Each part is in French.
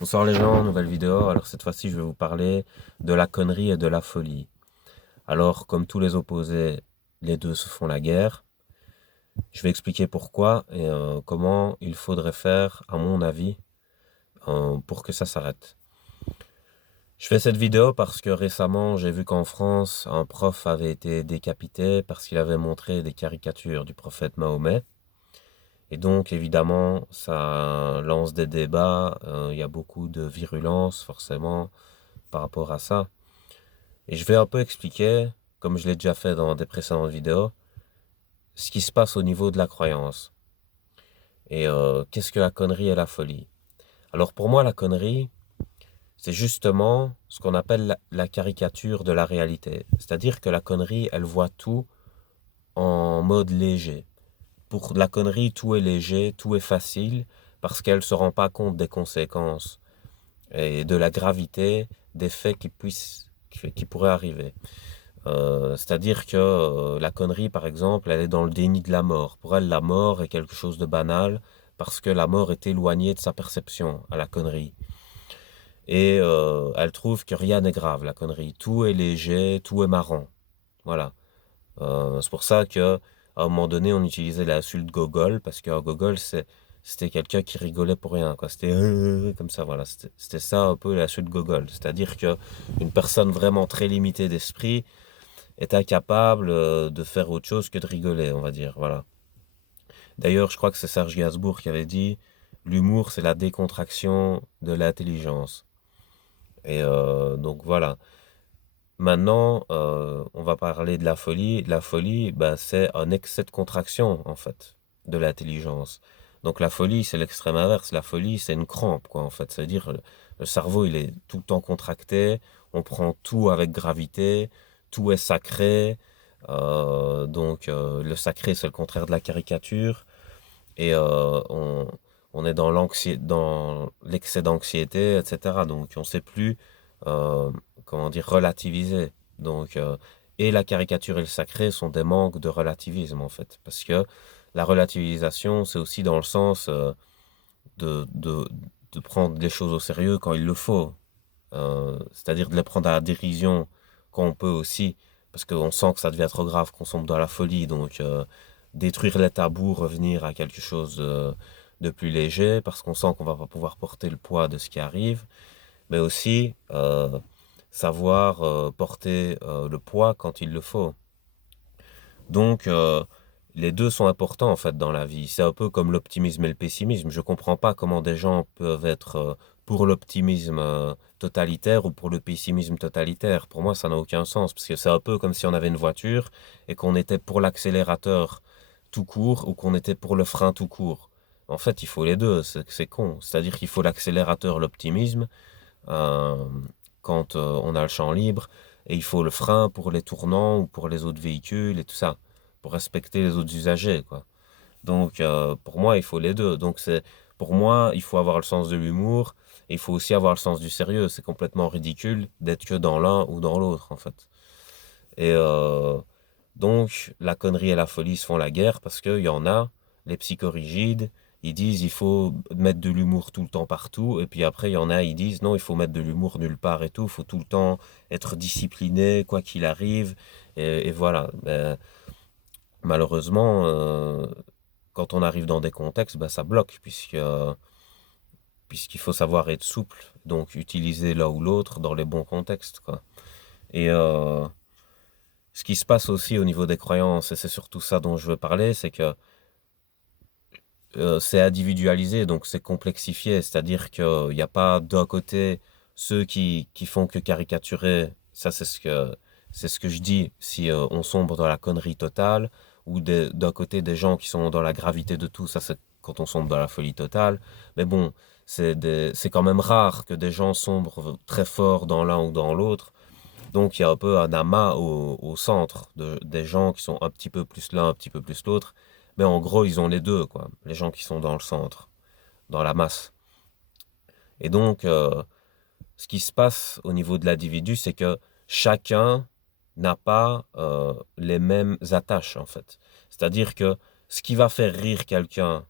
Bonsoir les gens, nouvelle vidéo. Alors cette fois-ci, je vais vous parler de la connerie et de la folie. Alors, comme tous les opposés, les deux se font la guerre. Je vais expliquer pourquoi et comment il faudrait faire, à mon avis, pour que ça s'arrête. Je fais cette vidéo parce que récemment, j'ai vu qu'en France, un prof avait été décapité parce qu'il avait montré des caricatures du prophète Mahomet. Et donc, évidemment, ça lance des débats. Il y a beaucoup de virulence, forcément, par rapport à ça. Et je vais un peu expliquer, comme je l'ai déjà fait dans des précédentes vidéos, ce qui se passe au niveau de la croyance. Et qu'est-ce que la connerie et la folie? Alors pour moi, la connerie, c'est justement ce qu'on appelle la caricature de la réalité. C'est-à-dire que la connerie, elle voit tout en mode léger. Pour la connerie, tout est léger, tout est facile, parce qu'elle ne se rend pas compte des conséquences et de la gravité des faits qui pourraient arriver. C'est-à-dire que la connerie, par exemple, elle est dans le déni de la mort. Pour elle, la mort est quelque chose de banal parce que la mort est éloignée de sa perception à la connerie. Et elle trouve que rien n'est grave, la connerie. Tout est léger, tout est marrant. Voilà. C'est pour ça que à un moment donné, on utilisait l'insulte gogol parce qu'un gogol, c'était quelqu'un qui rigolait pour rien, quoi. C'était comme ça, voilà. C'était ça un peu l'insulte gogol. C'est-à-dire que une personne vraiment très limitée d'esprit est incapable de faire autre chose que de rigoler, on va dire. Voilà. D'ailleurs, je crois que c'est Serge Gainsbourg qui avait dit l'humour, c'est la décontraction de l'intelligence. Et donc voilà. Maintenant, on va parler de la folie. La folie, bah, c'est un excès de contraction, en fait, de l'intelligence. Donc la folie, c'est l'extrême inverse. La folie, c'est une crampe, quoi, en fait. C'est-à-dire, le cerveau, il est tout le temps contracté, on prend tout avec gravité, tout est sacré. Donc le sacré, c'est le contraire de la caricature. Et on est dans l'excès d'anxiété, etc. Donc on ne sait plus, euh, comment dire, relativiser. Donc, et la caricature et le sacré sont des manques de relativisme, en fait. Parce que la relativisation, c'est aussi dans le sens de, de, de prendre les choses au sérieux quand il le faut. C'est-à-dire de les prendre à la dérision quand on peut aussi, parce qu'on sent que ça devient trop grave, qu'on sombre dans la folie. Donc, détruire les tabous, revenir à quelque chose de plus léger, parce qu'on sent qu'on va pas pouvoir porter le poids de ce qui arrive, mais aussi savoir porter le poids quand il le faut. Donc, les deux sont importants en fait dans la vie. C'est un peu comme l'optimisme et le pessimisme. Je comprends pas comment des gens peuvent être pour l'optimisme totalitaire ou pour le pessimisme totalitaire. Pour moi, ça n'a aucun sens parce que c'est un peu comme si on avait une voiture et qu'on était pour l'accélérateur tout court ou qu'on était pour le frein tout court. En fait, il faut les deux. C'est con. C'est-à-dire qu'il faut l'accélérateur, l'optimisme, euh, quand on a le champ libre, et il faut le frein pour les tournants ou pour les autres véhicules et tout ça, pour respecter les autres usagers, quoi. Donc, pour moi, il faut les deux. Donc, pour moi, il faut avoir le sens de l'humour et il faut aussi avoir le sens du sérieux. C'est complètement ridicule d'être que dans l'un ou dans l'autre, en fait. Et donc, la connerie et la folie se font la guerre parce qu'il y en a, les psychorigides, ils disent il faut mettre de l'humour tout le temps partout. Et puis après, il y en a, ils disent non, il faut mettre de l'humour nulle part et tout. Il faut tout le temps être discipliné, quoi qu'il arrive. Et voilà. Mais malheureusement, quand on arrive dans des contextes, ben, ça bloque puisqu'il faut savoir être souple. Donc, utiliser l'un ou l'autre dans les bons contextes, quoi. Et ce qui se passe aussi au niveau des croyances, et c'est surtout ça dont je veux parler, c'est que c'est individualisé, donc c'est complexifié, c'est-à-dire qu'il n'y a pas d'un côté ceux qui font que caricaturer, ça c'est ce que je dis, si on sombre dans la connerie totale, ou d'un côté des gens qui sont dans la gravité de tout, ça c'est quand on sombre dans la folie totale, mais bon, c'est quand même rare que des gens sombrent très fort dans l'un ou dans l'autre, donc il y a un peu un amas au centre des gens qui sont un petit peu plus l'un, un petit peu plus l'autre. Mais en gros, ils ont les deux, quoi. Les gens qui sont dans le centre, dans la masse. Et donc, ce qui se passe au niveau de l'individu, c'est que chacun n'a pas les mêmes attaches, en fait. C'est-à-dire que ce qui va faire rire quelqu'un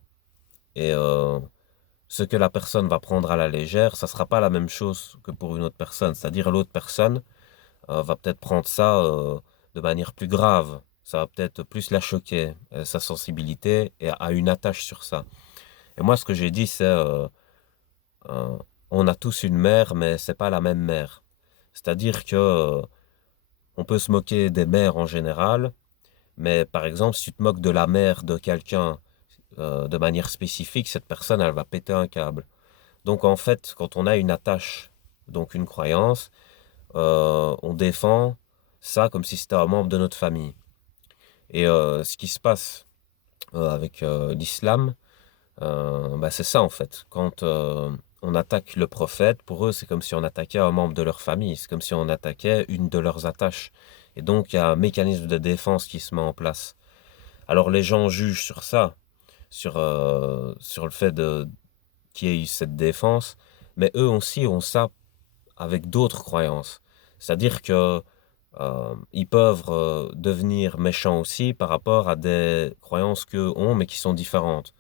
et ce que la personne va prendre à la légère, ça sera pas la même chose que pour une autre personne. C'est-à-dire l'autre personne va peut-être prendre ça de manière plus grave. Ça va peut-être plus la choquer, sa sensibilité, et a une attache sur ça. Et moi, ce que j'ai dit, c'est euh, on a tous une mère, mais c'est pas la même mère. C'est-à-dire que on peut se moquer des mères en général, mais par exemple, si tu te moques de la mère de quelqu'un de manière spécifique, cette personne, elle va péter un câble. Donc en fait, quand on a une attache, donc une croyance, on défend ça comme si c'était un membre de notre famille. Et ce qui se passe avec l'islam, bah, c'est ça en fait. Quand on attaque le prophète, pour eux, c'est comme si on attaquait un membre de leur famille, c'est comme si on attaquait une de leurs attaches. Et donc il y a un mécanisme de défense qui se met en place. Alors les gens jugent sur ça, sur le fait qu'il y ait eu cette défense, mais eux aussi ont ça avec d'autres croyances. C'est-à-dire que ils peuvent devenir méchants aussi par rapport à des croyances qu'eux ont, mais qui sont différentes.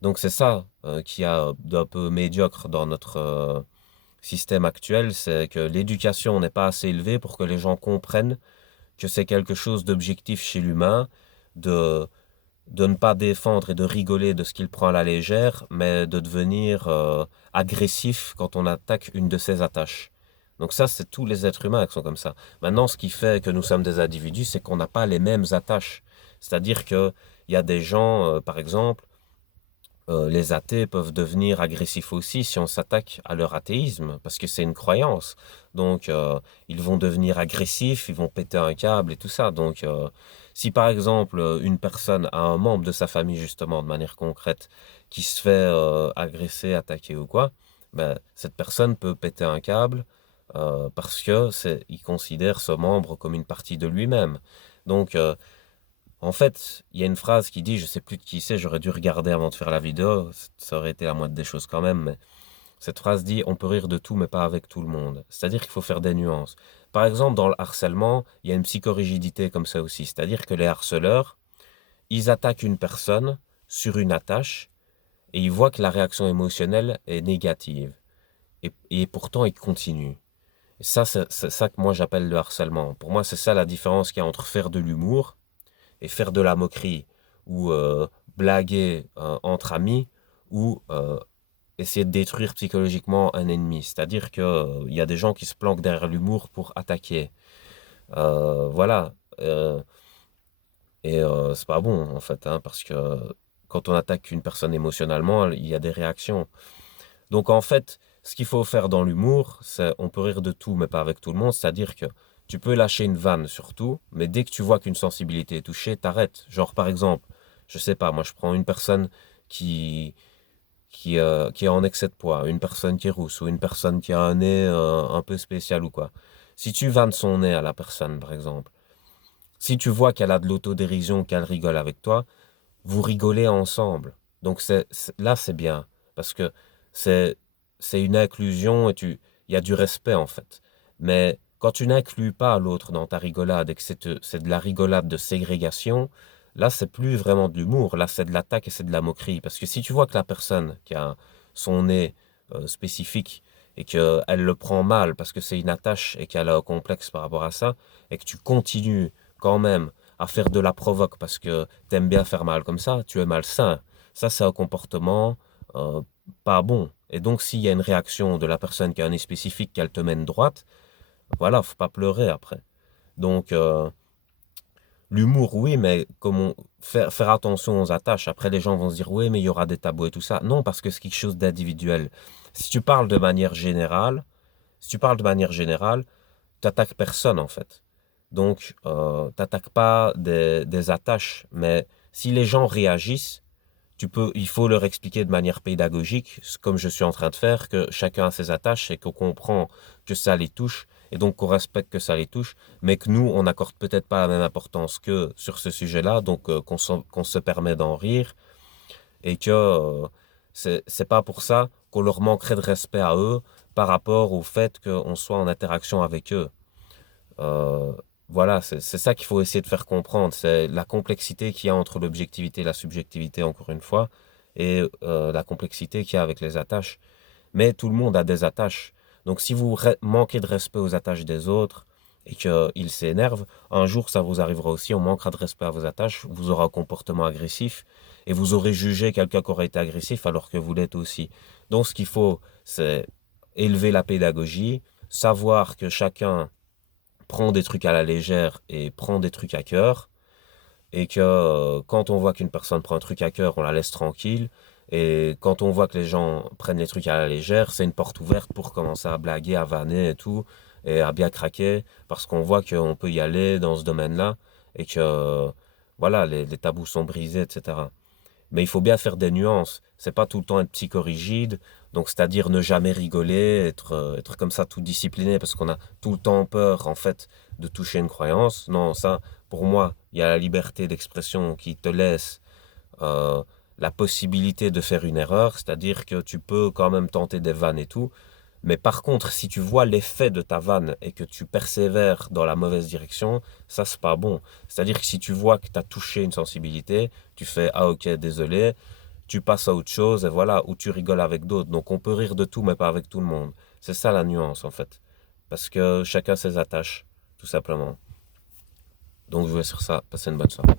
Donc c'est ça qui a d'un peu médiocre dans notre système actuel, c'est que l'éducation n'est pas assez élevée pour que les gens comprennent que c'est quelque chose d'objectif chez l'humain, de, de ne pas défendre et de rigoler de ce qu'il prend à la légère, mais de devenir agressif quand on attaque une de ses attaches. Donc ça, c'est tous les êtres humains qui sont comme ça. Maintenant, ce qui fait que nous sommes des individus, c'est qu'on n'a pas les mêmes attaches. C'est-à-dire qu'il y a des gens, par exemple, les athées peuvent devenir agressifs aussi si on s'attaque à leur athéisme, parce que c'est une croyance. Donc, ils vont devenir agressifs, ils vont péter un câble et tout ça. Donc, si par exemple une personne a un membre de sa famille, justement, de manière concrète, qui se fait agresser, attaquer ou quoi, ben, cette personne peut péter un câble parce que il considère ce membre comme une partie de lui-même. Donc, en fait, il y a une phrase qui dit, je sais plus de qui c'est, j'aurais dû regarder avant de faire la vidéo, ça aurait été la moindre des choses quand même, mais cette phrase dit, on peut rire de tout, mais pas avec tout le monde. C'est-à-dire qu'il faut faire des nuances. Par exemple, dans le harcèlement, il y a une psychorigidité comme ça aussi. C'est-à-dire que les harceleurs, ils attaquent une personne sur une attache et ils voient que la réaction émotionnelle est négative. Et pourtant, ils continuent. Et ça, c'est ça que moi j'appelle le harcèlement. Pour moi, c'est ça la différence qu'il y a entre faire de l'humour et faire de la moquerie ou blaguer entre amis ou essayer de détruire psychologiquement un ennemi. C'est-à-dire que il y a des gens qui se planquent derrière l'humour pour attaquer. Voilà. Et c'est pas bon en fait, hein, parce que quand on attaque une personne émotionnellement, il y a des réactions. Donc en fait, ce qu'il faut faire dans l'humour, c'est on peut rire de tout, mais pas avec tout le monde. C'est-à-dire que tu peux lâcher une vanne sur tout, mais dès que tu vois qu'une sensibilité est touchée, t'arrêtes. Genre par exemple, je sais pas, moi je prends une personne qui qui est en excès de poids, une personne qui est rousse ou une personne qui a un nez un peu spécial ou quoi. Si tu vannes son nez à la personne, par exemple, si tu vois qu'elle a de l'autodérision, qu'elle rigole avec toi, vous rigolez ensemble. Donc là, c'est bien. Parce que c'est, c'est une inclusion et il y a du respect en fait. Mais quand tu n'inclus pas l'autre dans ta rigolade et que c'est de la rigolade de ségrégation, là, c'est plus vraiment de l'humour. Là, c'est de l'attaque et c'est de la moquerie. Parce que si tu vois que la personne qui a son nez spécifique et qu'elle le prend mal parce que c'est une attache et qu'elle a un complexe par rapport à ça, et que tu continues quand même à faire de la provoque parce que t'aimes bien faire mal comme ça, tu es malsain. Ça, c'est un comportement euh, pas bon. Et donc, s'il y a une réaction de la personne qui a un nez spécifique, qu'elle te mène droite, voilà, faut pas pleurer après. Donc, l'humour, oui, mais faire attention aux attaches. Après, les gens vont se dire, oui, mais il y aura des tabous et tout ça. Non, parce que c'est quelque chose d'individuel. Si tu parles de manière générale, si tu parles de manière générale, t'attaques personne en fait. Donc, t'attaques pas des attaches, mais si les gens réagissent, il faut leur expliquer de manière pédagogique, comme je suis en train de faire, que chacun a ses attaches et qu'on comprend que ça les touche, et donc qu'on respecte que ça les touche, mais que nous, on n'accorde peut-être pas la même importance que sur ce sujet-là, donc qu'on se permet d'en rire, et que c'est pas pour ça qu'on leur manquerait de respect à eux par rapport au fait qu'on soit en interaction avec eux. Euh, voilà, c'est ça qu'il faut essayer de faire comprendre. C'est la complexité qu'il y a entre l'objectivité et la subjectivité, encore une fois. et la complexité qu'il y a avec les attaches. Mais tout le monde a des attaches. Donc si vous manquez de respect aux attaches des autres et qu'ils s'énervent, un jour ça vous arrivera aussi, on manquera de respect à vos attaches, vous aurez un comportement agressif et vous aurez jugé quelqu'un qui aurait été agressif alors que vous l'êtes aussi. Donc ce qu'il faut, c'est élever la pédagogie, savoir que chacun prend des trucs à la légère et prend des trucs à cœur, et que quand on voit qu'une personne prend un truc à cœur, on la laisse tranquille, et quand on voit que les gens prennent les trucs à la légère, c'est une porte ouverte pour commencer à blaguer, à vanner et tout, et à bien craquer, parce qu'on voit qu'on peut y aller dans ce domaine-là, et que voilà, les tabous sont brisés, etc. Mais il faut bien faire des nuances. C'est pas tout le temps être psychorigide, donc c'est-à-dire ne jamais rigoler, être comme ça tout discipliné parce qu'on a tout le temps peur en fait de toucher une croyance. Non, ça, pour moi, il y a la liberté d'expression qui te laisse euh, la possibilité de faire une erreur, c'est-à-dire que tu peux quand même tenter des vannes et tout, mais par contre, si tu vois l'effet de ta vanne et que tu persévères dans la mauvaise direction, ça, c'est pas bon. C'est-à-dire que si tu vois que tu as touché une sensibilité, tu fais ah ok, désolé, tu passes à autre chose et voilà, ou tu rigoles avec d'autres. Donc on peut rire de tout, mais pas avec tout le monde. C'est ça la nuance en fait. Parce que chacun ses attaches, tout simplement. Donc je vais sur ça. Passez une bonne soirée.